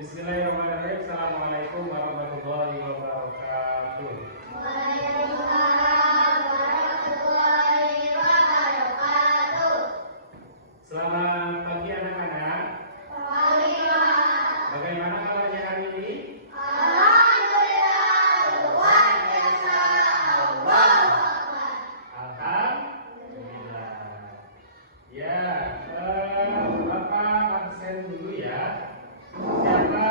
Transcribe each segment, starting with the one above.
Bismillahirrahmanirrahim. Assalamualaikum warahmatullahi wabarakatuh. Waalaikumsalam warahmatullahi wabarakatuh. Selamat pagi anak-anak. Pagi, Pak. Bagaimana kabarnya hari ini? Alhamdulillah, luar biasa. Allahu Akbar. Alhamdulillah. Ya, Bapak absen dulu ya. Siapa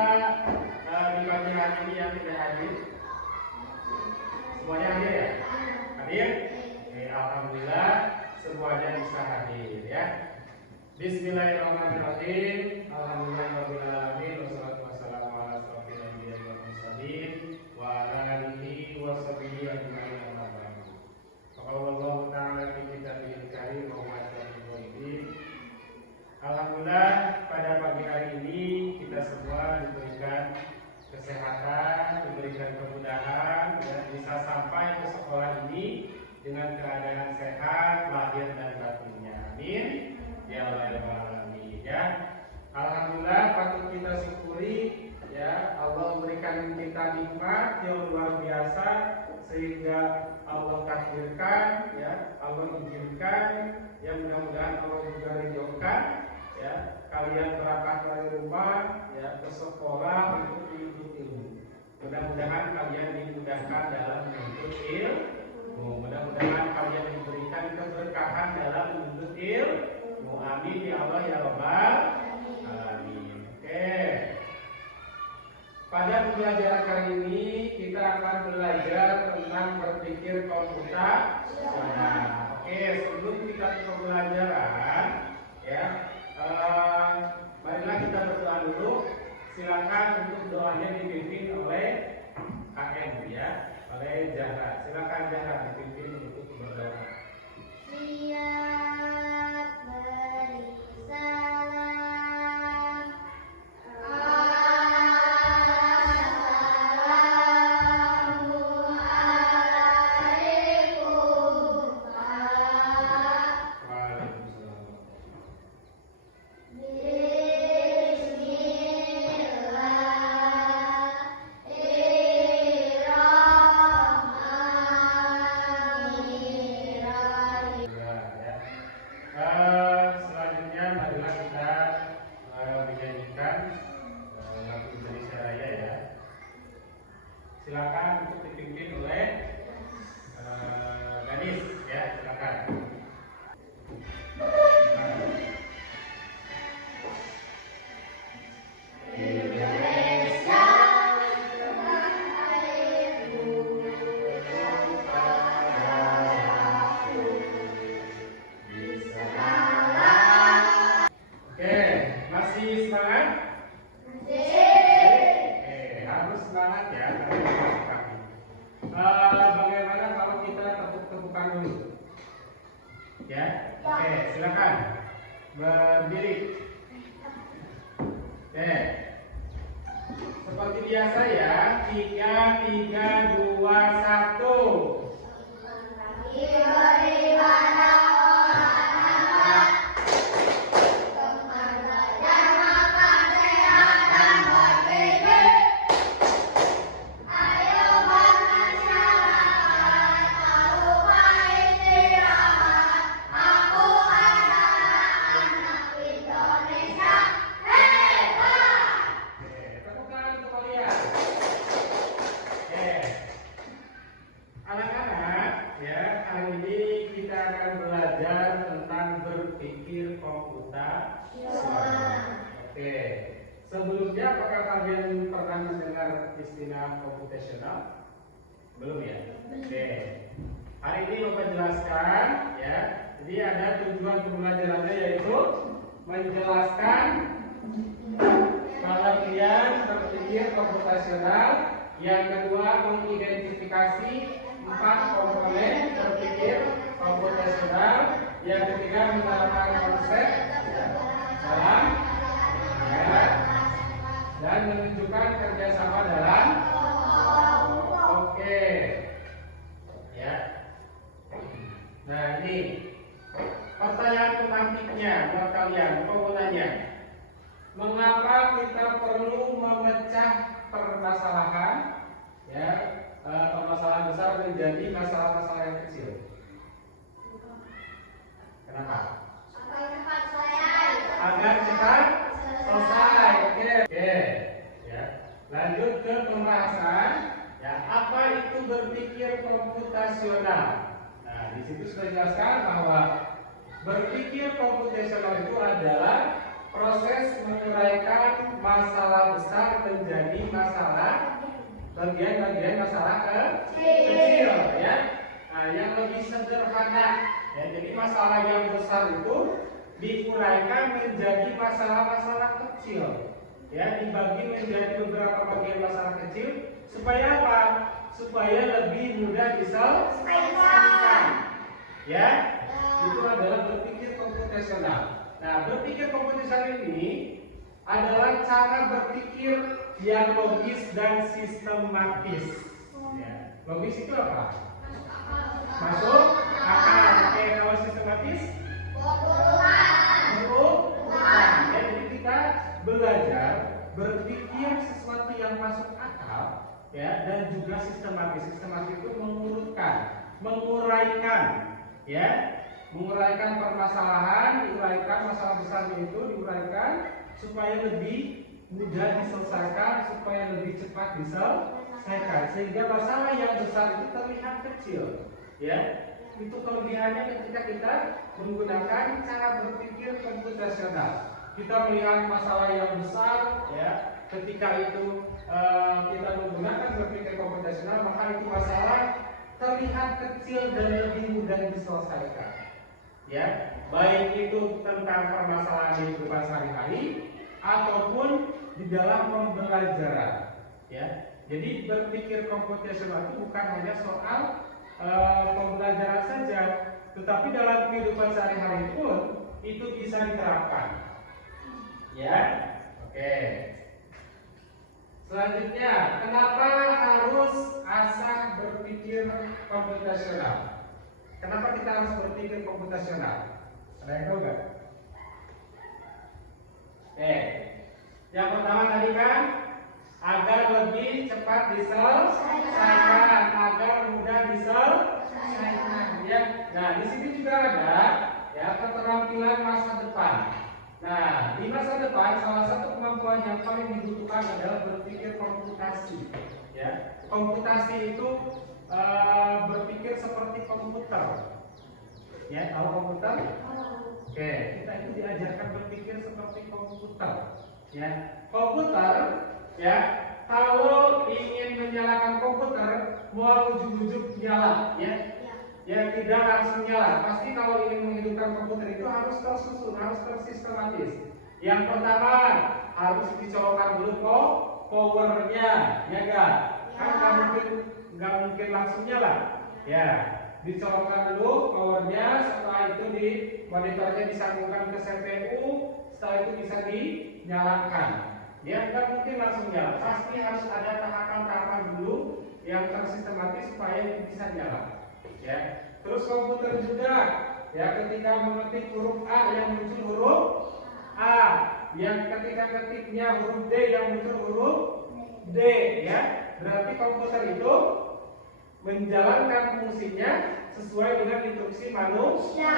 di pagi hari ini yang tidak hadir? Semuanya hadir ya? Hadir? Oke, alhamdulillah semuanya bisa hadir ya. Bismillahirrahmanirrahim. Alhamdulillahirabbil alamin wassalatu wassalamu ala asyrofil anbiya'i wal mursalin wa ala alihi wa sahbihi ajmain amma ba'du. Qala ta'ala fi kitabihil karim wa huwa asyraful ghaibin. Alhamdulillah pada pagi hari ini kita semua diberikan kesehatan, diberikan kemudahan dan bisa sampai ke sekolah ini dengan keadaan sehat lahir dan batinnya. Amin. Ya Allah ya Alamin ya. Alhamdulillah patut kita syukuri ya, Allah memberikan kita nikmat yang luar biasa sehingga Allah takdirkan ya, Allah izinkan ya, mudah-mudahan Allah juga ridhokan ya, kalian berangkat dari rumah ya ke sekolah untuk menuntut ilmu. Mudah-mudahan kalian dimudahkan dalam menuntut ilmu. Mudah-mudahan kalian diberikan keberkahan dalam menuntut ilmu. Amin ya Allah ya Rabbal alamin. Oke. Pada pembelajaran kali ini kita akan belajar tentang berpikir komputasional. Oke, sebelum kita ke pembelajaran ya, marilah kita berdoa dulu. Silakan untuk doanya dipimpin oleh KM ya, oleh Zahra. Silakan Zahra dipimpin untuk berdoa. Siap beri salam. Assalamualaikum, Pak. Waalaikumsalam. Bismillahirrahmanirrahim. Selanjutnya marilah kita menyanyikan lagu Indonesia Raya ya. Silakan untuk dipimpin oleh Ganis ya, silakan. Indonesia tanah airku, padaku di segala. Oke, masih semangat? Oke, harus semangat ya. Bagaimana kalau kita tepuk-tepukan dulu? Ya, oke, silakan berdiri. Oke, seperti biasa ya, 3, 3, 2, 1. Beribadah olahraga, teman belajar makan sehat dan berpikir. Ayo bermasyarakat, tak lupa istirahat. Aku adalah anak Indonesia hebat. Oke, tepuk tangan untuk kalian. Oke, anak-anak ya, hari ini kita akan belajar tentang berpikir komputasional. Oke, sebelumnya apakah kalian pernah mendengar istilah komputasional? Belum ya? Oke, hari ini Bapak jelaskan ya. Jadi ada tujuan pembelajarannya yaitu menjelaskan pengertian berpikir komputasional. Yang kedua, mengidentifikasi 4 komponen berpikir komputasional. Yang ketiga, menerapkan konsep dalam ya, dan menunjukkan kerjasama dalam. Oke ya. Nah ini pertanyaan pemantiknya buat kalian, penggunanya. Mengapa kita perlu Lanjut ke pembahasan. Ya, apa itu berpikir komputasional? Nah, di situ sudah dijelaskan bahwa berpikir komputasional itu adalah proses menguraikan masalah besar menjadi bagian-bagian masalah kecil, ya. Nah, yang lebih sederhana. Ya, jadi masalah yang besar itu diuraikan menjadi masalah-masalah kecil. Ya, dibagi menjadi beberapa bagian masalah kecil supaya apa? Supaya lebih mudah diselesaikan. Ya, itu adalah berpikir komputasional. Nah, berpikir komputasional ini adalah cara berpikir yang logis dan sistematis. Ya, logis itu apa? Masuk akal. Oke, kalau sistematis? Berulang. Ya, jadi kita belajar berpikir sesuatu yang masuk akal, ya, dan juga sistematis. Sistematis itu mengurutkan, menguraikan, ya, menguraikan permasalahan, diuraikan masalah besarnya itu diuraikan supaya lebih mudah diselesaikan, supaya lebih cepat diselesaikan, sehingga masalah yang besar itu terlihat kecil, ya. Itu kelebihannya ketika kita menggunakan cara berpikir komputasional. Kita melihat masalah yang besar, ya. Ketika itu kita menggunakan berpikir komputasional, maka itu masalah terlihat kecil dan lebih mudah diselesaikan. Ya, baik itu tentang permasalahan di kehidupan sehari-hari ataupun di dalam pembelajaran. Ya, jadi berpikir komputasional itu bukan hanya soal pembelajaran saja, tetapi dalam kehidupan sehari-hari pun itu bisa diterapkan. Ya, oke. Selanjutnya, kenapa harus asah berpikir komputasional? Kenapa kita harus berpikir komputasional? Ada yang tahu nggak? Yang pertama tadi kan agar lebih cepat diselesaikan, agar mudah diselesaikan. Ya, nah di sini juga ada ya keterampilan masa depan. Nah, di masa depan salah satu kemampuan yang paling dibutuhkan adalah berpikir komputasi. Ya, komputasi itu berpikir seperti komputer. Ya, tahu komputer? Oke, kita itu diajarkan berpikir seperti komputer. Ya, komputer, ya, kalau ingin menyalakan komputer, mau ujuk-ujuk nyala, ya. Ya, tidak langsung nyala. Pasti kalau ingin menghidupkan komputer itu harus tersusun, harus tersistematis. Yang pertama harus dicolokkan dulu powernya, ya kan? Kan nggak mungkin langsung nyala. Ya, dicolokkan dulu powernya. Setelah itu di monitornya disambungkan ke CPU. Setelah itu bisa dinyalakan. Ya, nggak mungkin langsung nyala. Pasti harus ada tahapan-tahapan dulu yang tersistematis supaya itu bisa nyala. Ya, terus komputer juga, ya, ketika mengetik huruf A yang muncul huruf A, yang ketika ketiknya huruf D yang muncul huruf D, ya, berarti komputer itu menjalankan fungsinya sesuai dengan instruksi manusia,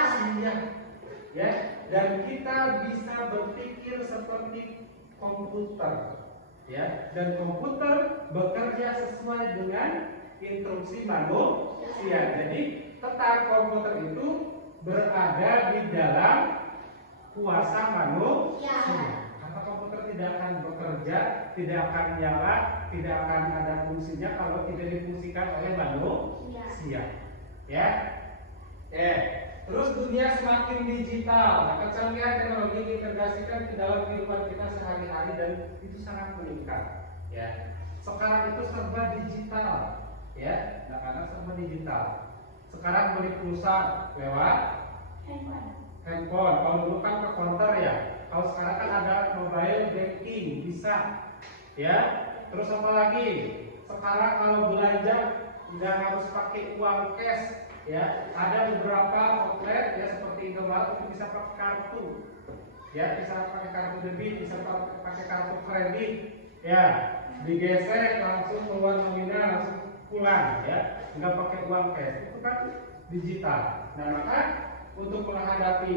ya, dan kita bisa berpikir seperti komputer, ya, dan komputer bekerja sesuai dengan instruksi manusia. Jadi tetap komputer itu berada di dalam kuasa manusia. Karena komputer tidak akan bekerja, tidak akan nyala, tidak akan ada fungsinya kalau tidak difungsikan oleh manusia. Ya. Terus dunia semakin digital. Nah, kecanggihan teknologi diintegrasikan ke dalam kehidupan kita sehari-hari dan itu sangat meningkat. Ya. Sekarang itu serba digital. Ya, anak-anak serba digital. Sekarang beli pulsa lewat handphone. Kalau dulu kan ke counter ya. Kalau sekarang kan ada mobile banking, bisa. Ya. Terus apa lagi? Sekarang kalau belanja nggak harus pakai uang cash. Ya, ada beberapa outlet ya seperti Indomaret itu bisa pakai kartu. Ya, bisa pakai kartu debit, bisa pakai kartu kredit. Ya, digesek langsung keluar nominal langsung pulang, ya, nggak pakai uang cash, itu kan digital. Nah, maka untuk menghadapi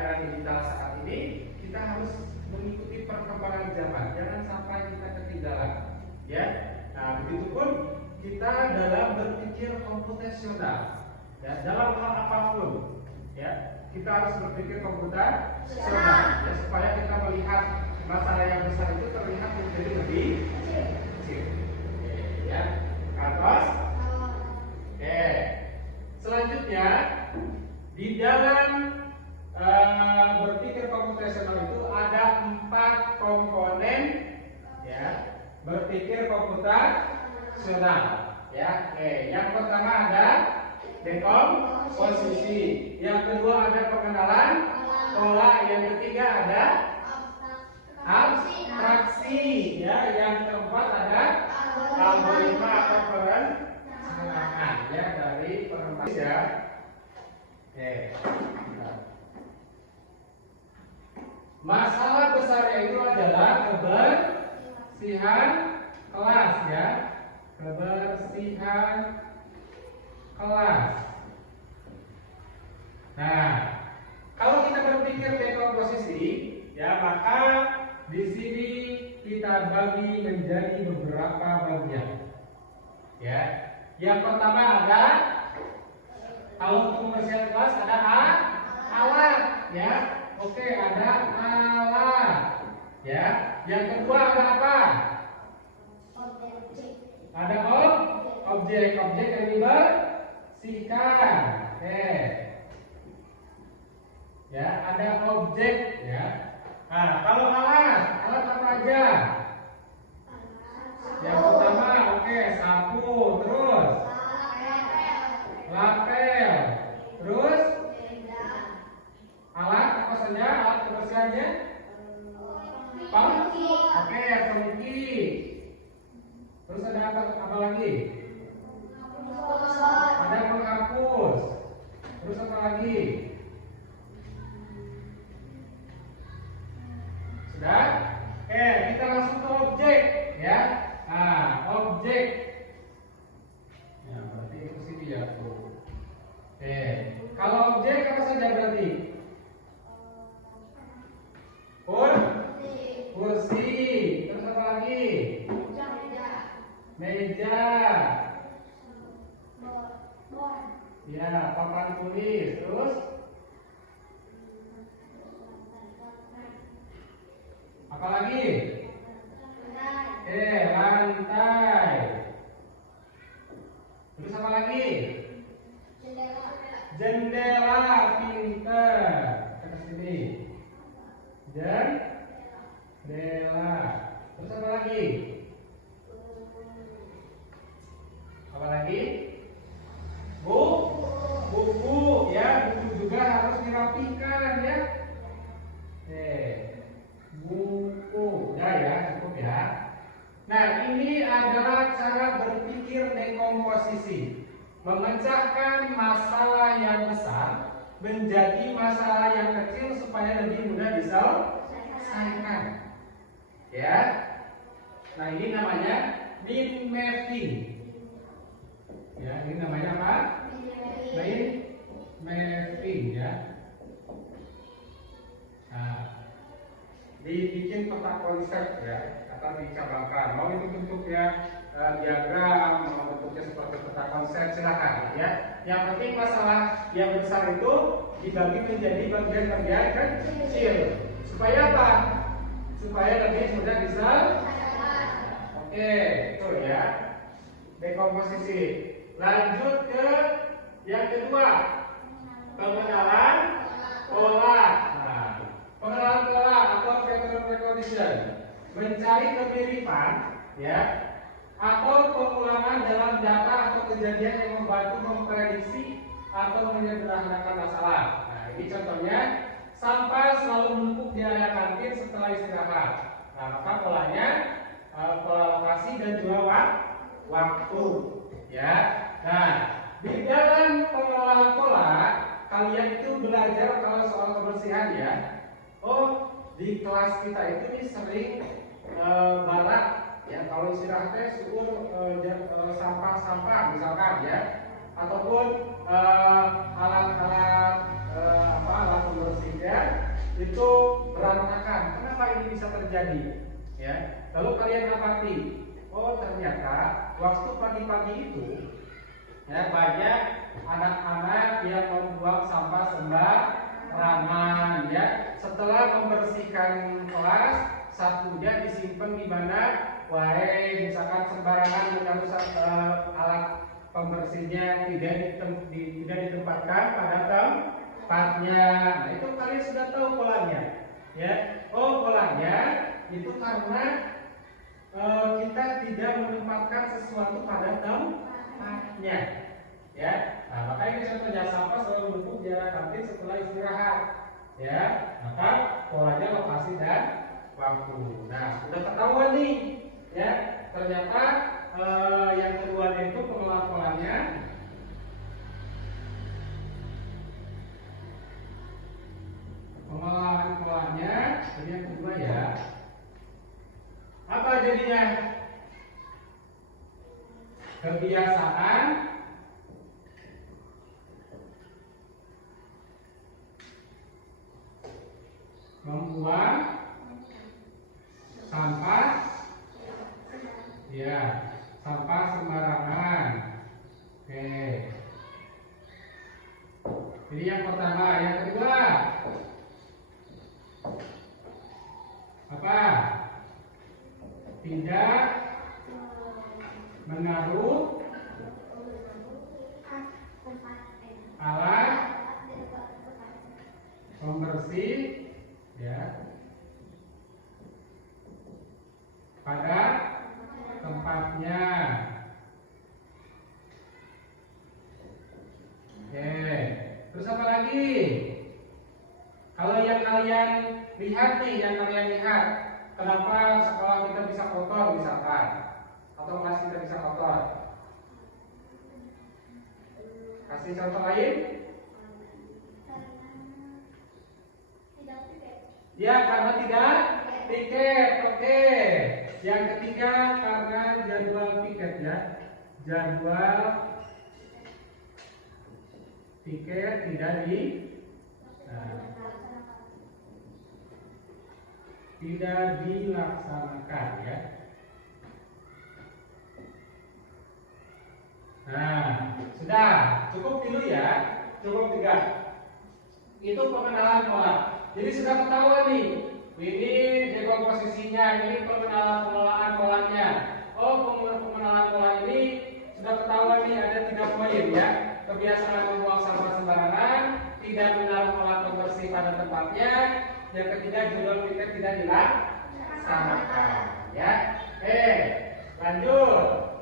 era digital saat ini kita harus mengikuti perkembangan zaman. Jangan sampai kita Ya. Nah, begitupun kita dalam berpikir komputasional. Ya, dalam hal apapun, ya, kita harus berpikir komputasional ya, supaya kita melihat masalah yang besar itu terlihat menjadi lebih kecil. Oke, ya. Terus, oke. Selanjutnya di dalam berpikir komputasional itu ada 4 komponen, ya, berpikir komputasional, ya. Oke, yang pertama ada dekomposisi, yang kedua ada pengenalan pola, yang ketiga ada abstraksi, ya, yang keempat ada algoritma atau perencanaan, ya, dari penerapan, ya. Oke. Masalah besarnya itu adalah kebersihan kelas, ya, kebersihan kelas. Nah, kalau kita berpikir dekomposisi, ya, maka di sini kita bagi menjadi beberapa bagian. Ya, yang pertama ada, kalau untuk kebersihan kelas ada alat, ya. Oke, ada alat, ya. Yang kedua ada apa? Ada objek yang dibersihkan. Oke. Ya, ada objek, ya. Nah, kalau alat apa aja? Yang pertama, oke, sapu, terus lapel, terus alat apa saja? Alat kebersihannya? Oke, pengki. Terus ada apa lagi? Ada penghapus. Terus apa lagi? Sudah? Oke, kita langsung ke objek, ya. Nah, objek. Ya, berarti itu sini ya, tuh. Oke, kalau objek apa saja berarti? Kursi. Terus apa lagi? Meja. Ya, papan tulis. Terus apa lagi? Lantai. Terus apa lagi? Jendela, pintar. Ke sini. Jendela. Terus apa lagi? Apa lagi? Buku, ya, buku juga harus dirapikan, ya. Buku, ya, cukup, ya. Nah, ini adalah cara berpikir dekomposisi, memecahkan masalah yang besar menjadi masalah yang kecil supaya lebih mudah diselesaikan, ya. Nah, ini namanya mind mapping. Ya, ini namanya apa? Mind mapping, ya. Nah, dibikin peta konsep, ya, atau dicabangkan. Mau itu bentuknya diagram, mau bentuknya seperti peta konsep, silakan, ya. Yang penting masalah yang besar itu dibagi menjadi bagian-bagian kecil. Supaya apa? Supaya lebih mudah diselesaikan. Oke, itu, ya. Dekomposisi. Lanjut ke yang kedua, pengenalan pola. Nah, pengenalan pola atau pattern recognition, mencari kemiripan, ya, atau pengulangan dalam data atau kejadian yang membantu memprediksi atau menyederhanakan masalah. Nah, ini contohnya, sampah selalu menumpuk di area kantin setelah istirahat. Nah, maka polanya pola lokasi dan juga waktu, ya. Nah, di dalam pengenalan pola, kalian itu belajar kalau soal kebersihan, ya. Oh, di kelas kita itu nih sering barak, ya, kalau istirahatnya syukur sampah-sampah misalkan, ya, ataupun alat-alat alat pembersihnya itu berantakan. Kenapa ini bisa terjadi? Ya, lalu kalian amati, oh ternyata waktu pagi-pagi itu ya banyak anak-anak yang membuang sampah sembarangan ya. Setelah membersihkan kelas, satunya disimpan di mana? Wae, misalkan sembarangan menaruh alat pembersihnya tidak ditempatkan pada tempatnya. Nah, itu kalian sudah tahu polanya, ya. Oh, polanya itu karena kita tidak menempatkan sesuatu pada tempatnya, ya. Nah, makanya contohnya sampah selalu menumpuk di area kantin setelah istirahat, ya. Maka polanya lokasi dan waktu. Nah, sudah ketahuan nih, ya. Ternyata yang kedua itu pengelolaan polanya. Pengelolaan polanya, ini yang kedua ya. Apa jadinya? Kebiasaan membuang sampah, ya, sampah sembarangan. Oke. Ini yang pertama. Yang kedua apa? Tidak menaruh alat pembersih, ya, pada tempatnya. Oke. Terus apa lagi? Kalau yang kalian lihat nih, kenapa sekolah kita bisa kotor misalkan, atau kelas kita bisa kotor? Kasih contoh lain? Ya, karena tidak piket. Oke. Yang ketiga karena jadwal piket, ya. Jadwal piket tidak dilaksanakan, ya. Nah, sudah cukup dulu ya, cukup 3. Itu pengenalan pola. Jadi sudah ketahuan nih, ini jadwal posisinya, ini pengenalan polanya. Oh, pengenalan pola ini sudah ketahuan nih, ada 3 poin ya. Kebiasaan membuang sampah sembarangan, tidak menaruh alat pembersih pada tempatnya. Yang ketiga, jadwal piket tidak dilaksanakan, ya. Lanjut.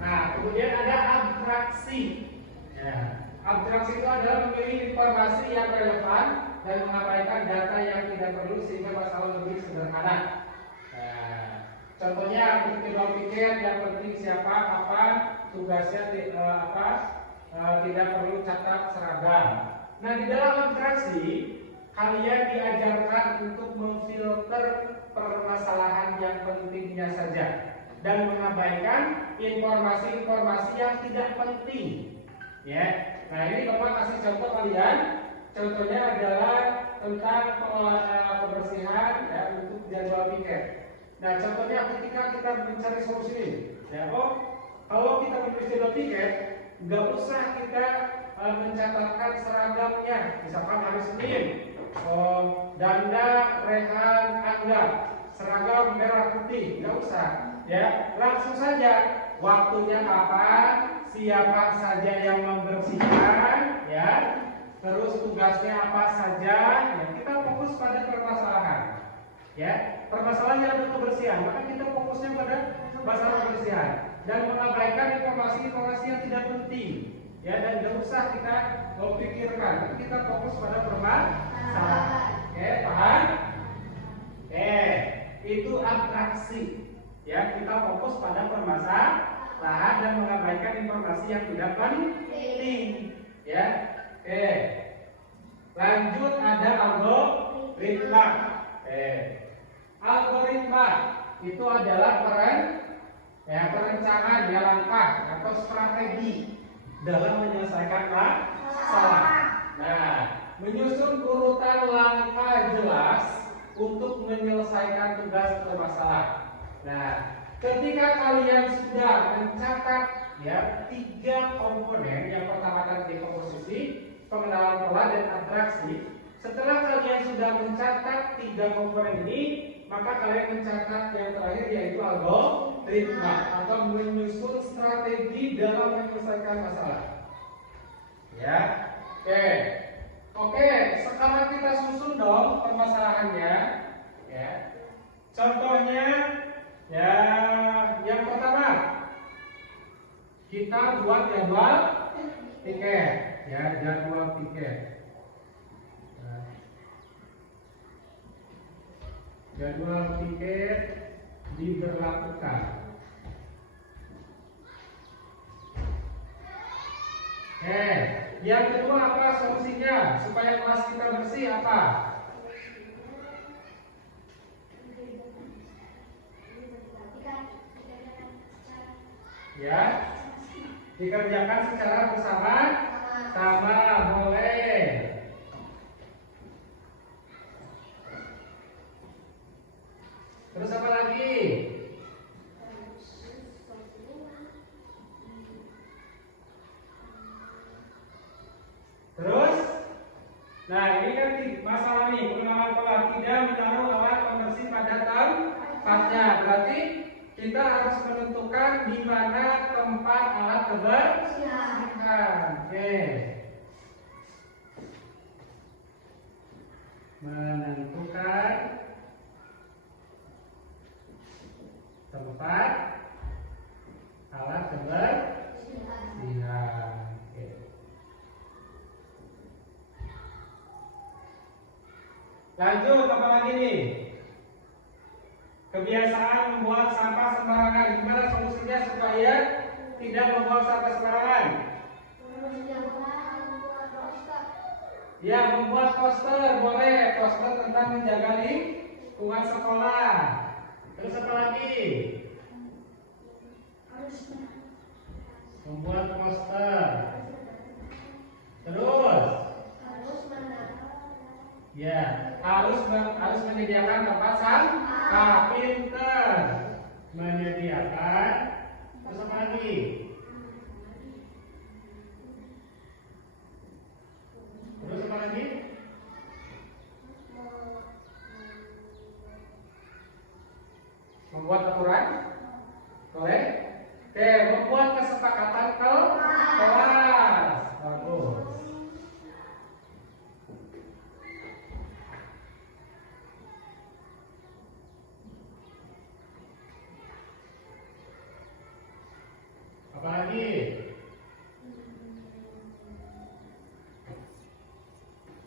Nah, kemudian ada abstraksi. Ya. Abstraksi itu adalah memilih informasi yang relevan dan mengabaikan data yang tidak perlu sehingga masalah lebih sederhana. Nah, contohnya untuk jadwal piket yang penting siapa, kapan, tugasnya tidak perlu catat seragam. Nah, di dalam abstraksi kalian diajarkan untuk memfilter permasalahan yang pentingnya saja dan mengabaikan informasi-informasi yang tidak penting. Ya. Nah, ini Bapak kasih contoh kalian. Contohnya adalah tentang pengelolaan kebersihan ya, untuk jadwal piket. Nah, contohnya ketika kita mencari solusi ini, ya, kalau kita menulis jadwal piket, nggak usah kita mencatatkan seragamnya. Misalkan hari Senin, Danda, Rehan, Angga, seragam merah putih, nggak usah. Ya, langsung saja waktunya kapan, siapa saja yang membersihkan, ya, terus tugasnya apa saja, ya, kita fokus pada permasalahan, ya, permasalahannya adalah kebersihan, maka kita fokusnya pada masalah kebersihan dan mengabaikan informasi-informasi yang tidak penting, ya, dan tidak usah kita pikirkan, tapi kita fokus pada permasalahan. Oke, paham? Oke, itu abstraksi. Ya, kita fokus pada permasalahan dan mengabaikan informasi yang tidak penting. Ya, oke. Lanjut ada algoritma. Algoritma itu adalah perencanaan ya, langkah atau strategi dalam menyelesaikan masalah. Nah, menyusun urutan langkah jelas untuk menyelesaikan tugas atau masalah. Nah, Ketika kalian sudah mencatat ya 3 komponen, yang pertama tadi komposisi, pengenalan pola dan atraksi. Setelah kalian sudah mencatat 3 komponen ini, maka kalian mencatat yang terakhir yaitu algoritma atau menyusun strategi dalam menyelesaikan masalah. Ya, oke. Sekarang kita susun dong permasalahannya. Ya, contohnya, ya, yang pertama kita buat jadwal tiket. Ya, jadwal tiket. Jadwal tiket diberlakukan. Yang kedua apa solusinya supaya kelas kita bersih apa? Ya, dikerjakan secara bersama-sama, boleh. Terus apa lagi? Terus, nah ini kan masalah nih, pengenalan pola, tidak menaruh alat pembersih pada tempatnya. Berarti kita harus menentukan di mana tempat alat kebersihan. Oke. Menentukan tempat alat kebersihan. Oke. Lanjut, apa lagi nih? Kebiasaan membuang sampah sembarangan. Gimana solusinya supaya tidak membuang sampah sembarangan? Ya, membuat poster, boleh. Poster tentang menjaga lingkungan sekolah. Terus apa lagi? Membuat poster. Terus? Ya, harus menyediakan tempat sampah. Pinter. Menyediakan. Terus apa lagi? Terus apa lagi? Membuat aturan, boleh. Oke, membuat kesepakatan kelas. Bagus. Apa lagi?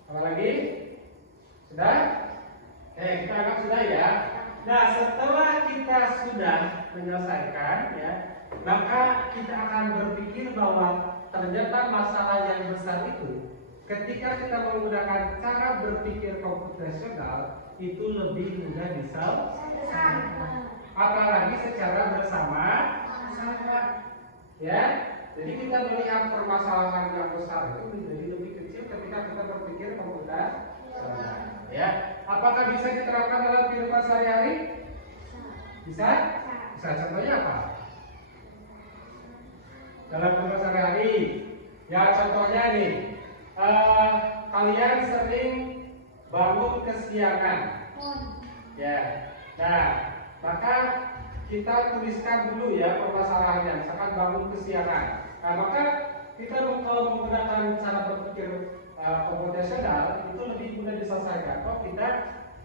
Apa lagi? Sudah? Kita anggap sudah ya. Nah, setelah kita sudah menyelesaikan ya, maka kita akan berpikir bahwa ternyata masalah yang besar itu ketika kita menggunakan cara berpikir komputasional itu lebih mudah diselesaikan. Apalagi secara bersama-sama. Ya. Jadi kita melihat permasalahan yang besar itu menjadi lebih kecil ketika kita berpikir komputasional. Ya, apakah bisa diterapkan dalam kehidupan sehari-hari? Bisa? Bisa. Contohnya apa? Dalam kehidupan sehari-hari, ya contohnya nih, kalian sering bangun kesiangan. Ya, nah maka kita tuliskan dulu ya permasalahannya. Misalkan bangun kesiangan. Nah maka kita kalau menggunakan cara berpikir komputasional itu lebih mudah diselesaikan. Oh, kita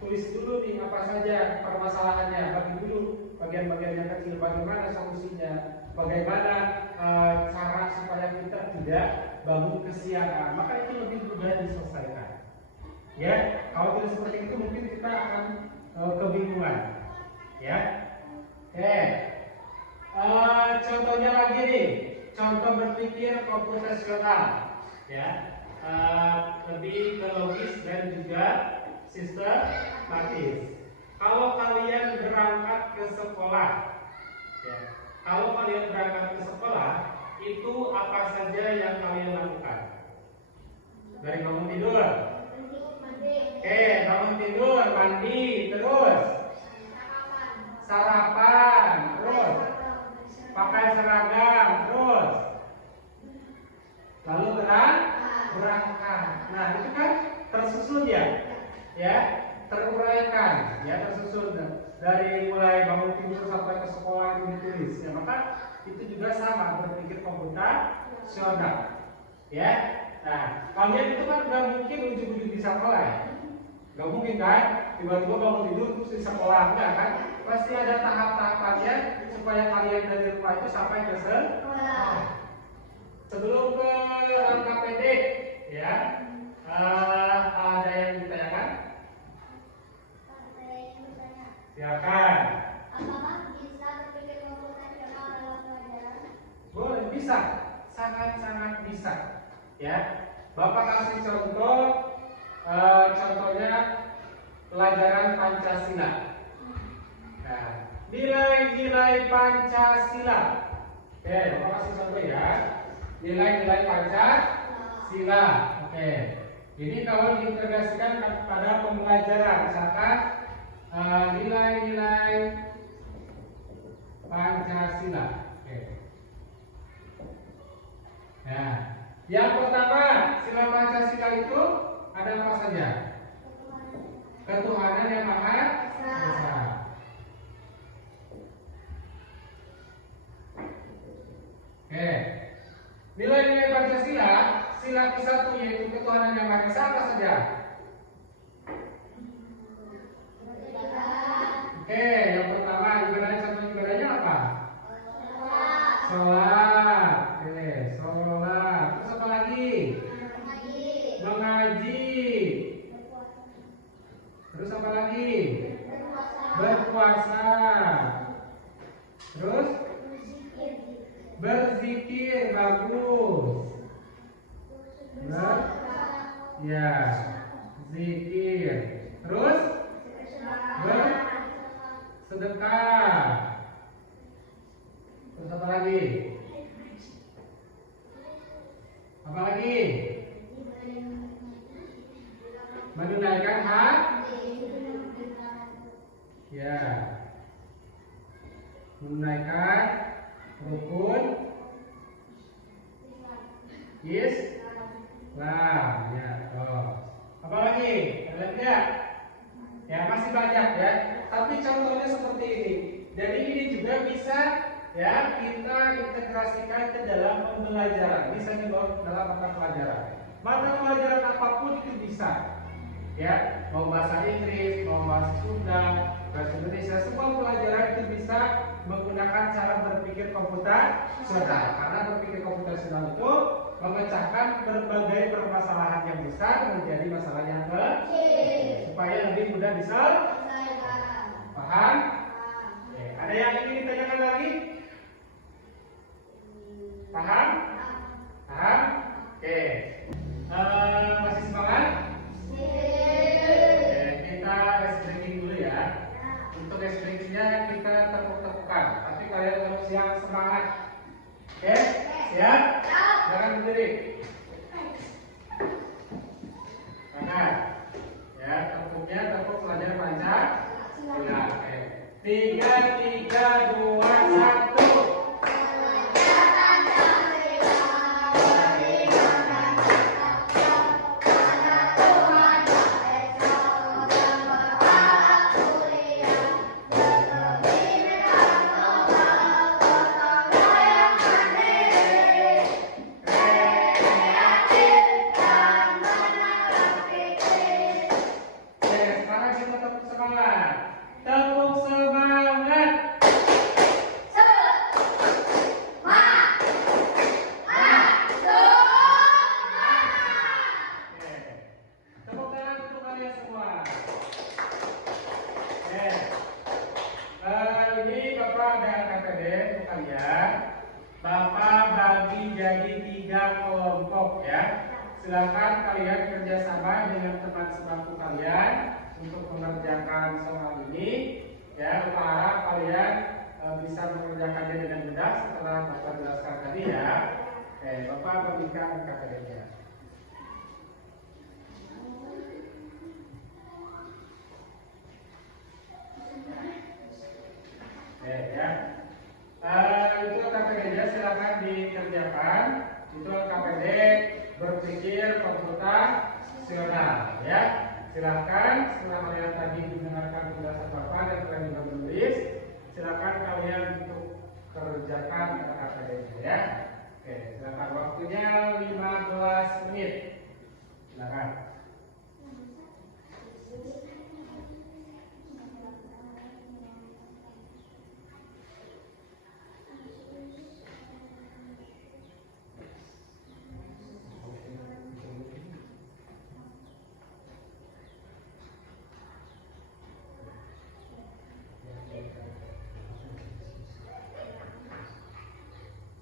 tulis dulu nih apa saja permasalahannya, bagi dulu bagian-bagian yang kecil, bagaimana solusinya, bagaimana cara supaya kita tidak bangun kesiangan, maka itu lebih mudah diselesaikan. Ya, kalau tidak seperti itu mungkin kita akan kebingungan. Ya, contohnya lagi nih, contoh berpikir komputasional. Ya. Lebih ke logis dan juga sistematis. Kalau kalian berangkat ke sekolah, ya, kalau kalian berangkat ke sekolah, itu apa saja yang kalian lakukan? Dari bangun tidur, bangun tidur, mandi, terus sarapan, terus ya tersusun dari mulai bangun tidur sampai ke sekolah itu ditulis. Ya, maka itu juga sama berpikir komputasional. Ya, nah kalian itu kan nggak mungkin ujung-ujung di sekolah, ya? Nggak mungkin kan? Tiba-tiba bangun tidur terus di sekolah, enggak kan? Pasti ada tahap-tahapannya supaya kalian dari rumah itu sampai ke sekolah. Sebelum ke KPD, ya, ada yang ditanyakan? Silakan. Apakah bisa berpikir komputasional dalam pelajaran? Boleh, bisa, sangat-sangat bisa. Ya, Bapak kasih contoh, contohnya pelajaran Pancasila. Nah, nilai-nilai Pancasila. Oke, Bapak kasih contoh ya. Nilai-nilai Pancasila. Oke, ini kalau diintegrasikan pada pembelajaran, misalkan nilai-nilai Pancasila. Oke. Nah, yang pertama, sila Pancasila itu ada apa saja? Ketuhanan yang Maha Esa. Oke. Nilai-nilai Pancasila, sila ke-1 yaitu ketuhanan yang Maha Esa apa saja? Oke, yang pertama ibadah, contoh ibadahnya apa? Sholat. Oke, sholat. Terus apa lagi? Mengaji. Terus apa lagi? Berpuasa. Terus berzikir, bagus. Ya, zikir. Terus sedekah. Terus apa lagi? Apa lagi? Menunaikan hak. Ya. Menunaikan rukun Islam. Ya, oh. Apa lagi? Ada tidak? Ya, masih banyak ya. Tapi contohnya seperti ini. Jadi ini juga bisa ya kita integrasikan ke dalam pembelajaran. Bisa dibawa dalam mata pelajaran. Mata pelajaran apapun itu bisa. Ya, mau bahasa Inggris, mau bahasa Sunda, bahasa Indonesia, semua pelajaran itu bisa menggunakan cara berpikir komputasional. Karena berpikir komputasional itu memecahkan berbagai permasalahan yang besar menjadi masalah yang kecil supaya lebih mudah diselesaikan. Paham? Oke. Ada yang ingin ditanyakan lagi? Paham? Paham? Oke. Masih semangat? Oke, kita ice breaking dulu ya. Untuk ice breakingnya kita tepuk-tepukan. Tapi kalian harus yang semangat. Oke? Siap? Jangan berdiri. Angkat. Ya, tepuknya tepuk pelajaran Pancasila. Oke. 3, 3, 2, 1. Ini Bapak ada KPD untuk kalian. Bapak bagi jadi 3 kelompok ya. Silakan kalian kerjasama dengan teman sebangku kalian untuk mengerjakan soal ini. Ya, Bapak harap kalian bisa mengerjakannya dengan mudah setelah Bapak jelaskan tadi ya. Oke, Bapak bagikan KPD-nya. Ya. Itu KPD-nya silakan dikerjakan. Itu KPD berpikir komputasional ya. silakan setelah kalian tadi mendengarkan penjelasan Bapak dan kalian juga menulis, silakan kalian untuk kerjakan kata-katanya ya. Oke, silakan waktunya 15 menit. Silakan.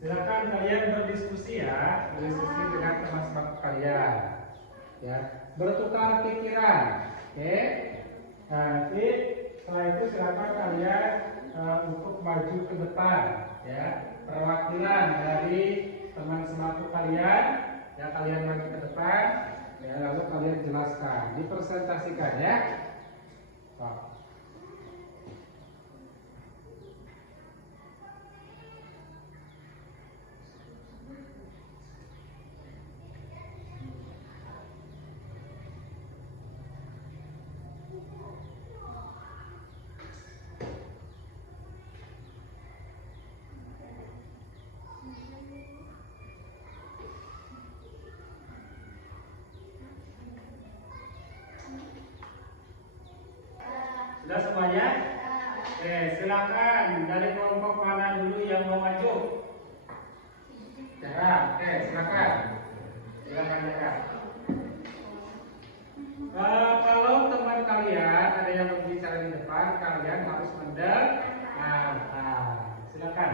Silakan kalian berdiskusi ya, berdiskusi dengan teman sebangku kalian, ya, bertukar pikiran, oke? Nanti setelah itu silakan kalian untuk maju ke depan, ya, perwakilan dari teman sebangku kalian, ya kalian maju ke depan, ya lalu kalian jelaskan, dipresentasikan ya. So. Sudah semuanya? Oke, silakan dari kelompok mana dulu yang mau maju? Jangan, oke, silakan. Silakan Jaka. Kalau teman kalian ada yang berbicara di depan, kalian harus mendengar. Silakan.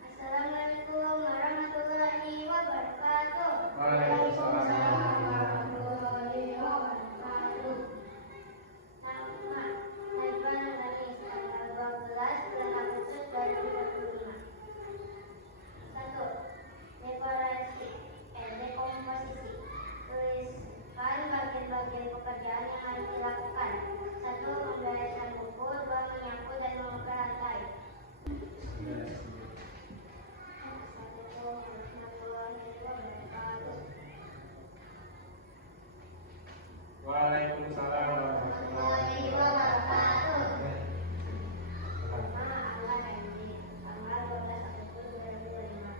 Assalamualaikum warahmatullahi wabarakatuh. Waalaikumsalam. warahmatullahi wabarakatuh. Nama Naifah Nurani, tanggal 12 bulan Agustus 2025. 1. Dekomposisi. Tuliskan bagian-bagian pekerjaan yang harus dilakukan. 1. Membereskan buku. 2. Menyapu dan membongkar lantai. Waalaikumsalam warahmatullahi wabarakatuh. Nama Allah Randy, tanggal 12 Agustus 2025.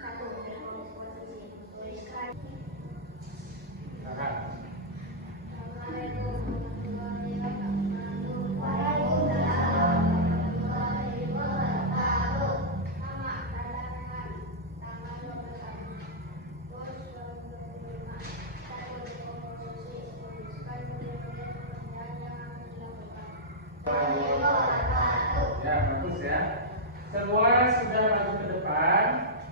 1. Dekomposisi. Tuliskan. Silakan. Assalamualaikum warahmatullahi wabarakatuh. Waalaikumsalam warahmatullahi wabarakatuh. Nama Radha tanggal 12 Agustus 2025. 1. Dekomposisi. Tuliskan bagian-bagian pekerjaan yang harus dilakukan. Ya, bagus ya. Semua sudah maju ke depan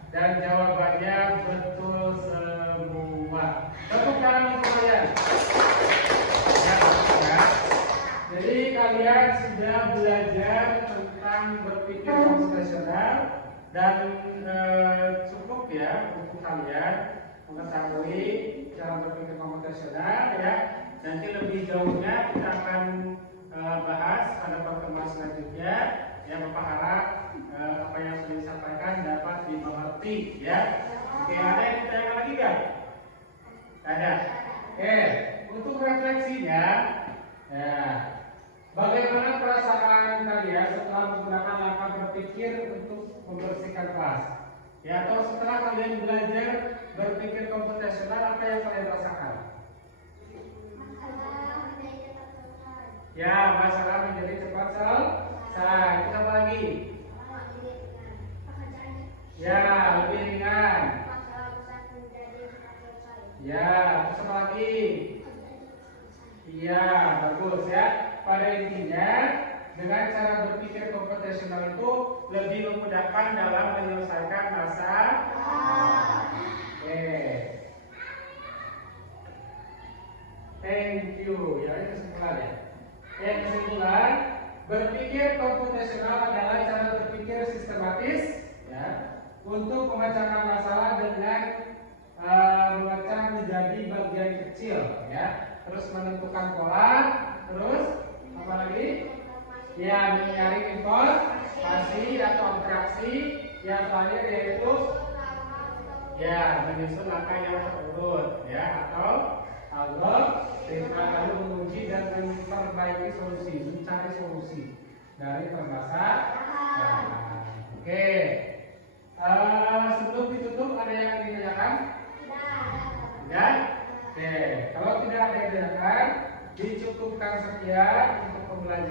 dan jawabannya betul semua. Tepuk tangan untuk kalian. Ya, bagus ya. Jadi kalian sudah belajar tentang berpikir komputasional dan cukup ya untuk kalian mengetahui cara berpikir komputasional ya. Nanti lebih jauhnya kita akan bahas pada pertemuan selanjutnya. Ya, Bapak harap apa yang sudah disampaikan dapat dimengerti ya. Oke, ada yang ditanyakan lagi nggak? Ada. Oke, untuk refleksinya, ya, bagaimana perasaan kalian setelah menggunakan langkah berpikir untuk membersihkan kelas? Ya, atau setelah kalian belajar berpikir komputasional, apa yang kalian rasakan? Ya, masalah menjadi cepat selesai. Terus apa lagi? Ya, lebih ringan. Ya, terus apa lagi? Iya, bagus ya. Pada intinya, dengan cara berpikir komputasional itu lebih memudahkan dalam menyelesaikan masalah. Oke. Thank you. Ya, ini kesimpulan ya. Kesimpulan, berpikir komputasional adalah cara berpikir sistematis ya, untuk memecahkan masalah dengan memecah menjadi bagian kecil ya, terus menentukan pola, terus apa lagi? Ya, menyaring informasi atau interaksi. Yang terakhir yaitu Ya, menyusun langkah yang terurut, ya, atau lalu menguji dan memperbaiki solusi, mencari solusi dari permasalahan. Oke. Sebelum ditutup ada yang ditanyakan? Tidak. Oke. Kalau tidak ada yang ditanyakan, dicukupkan sekian untuk pembelajaran.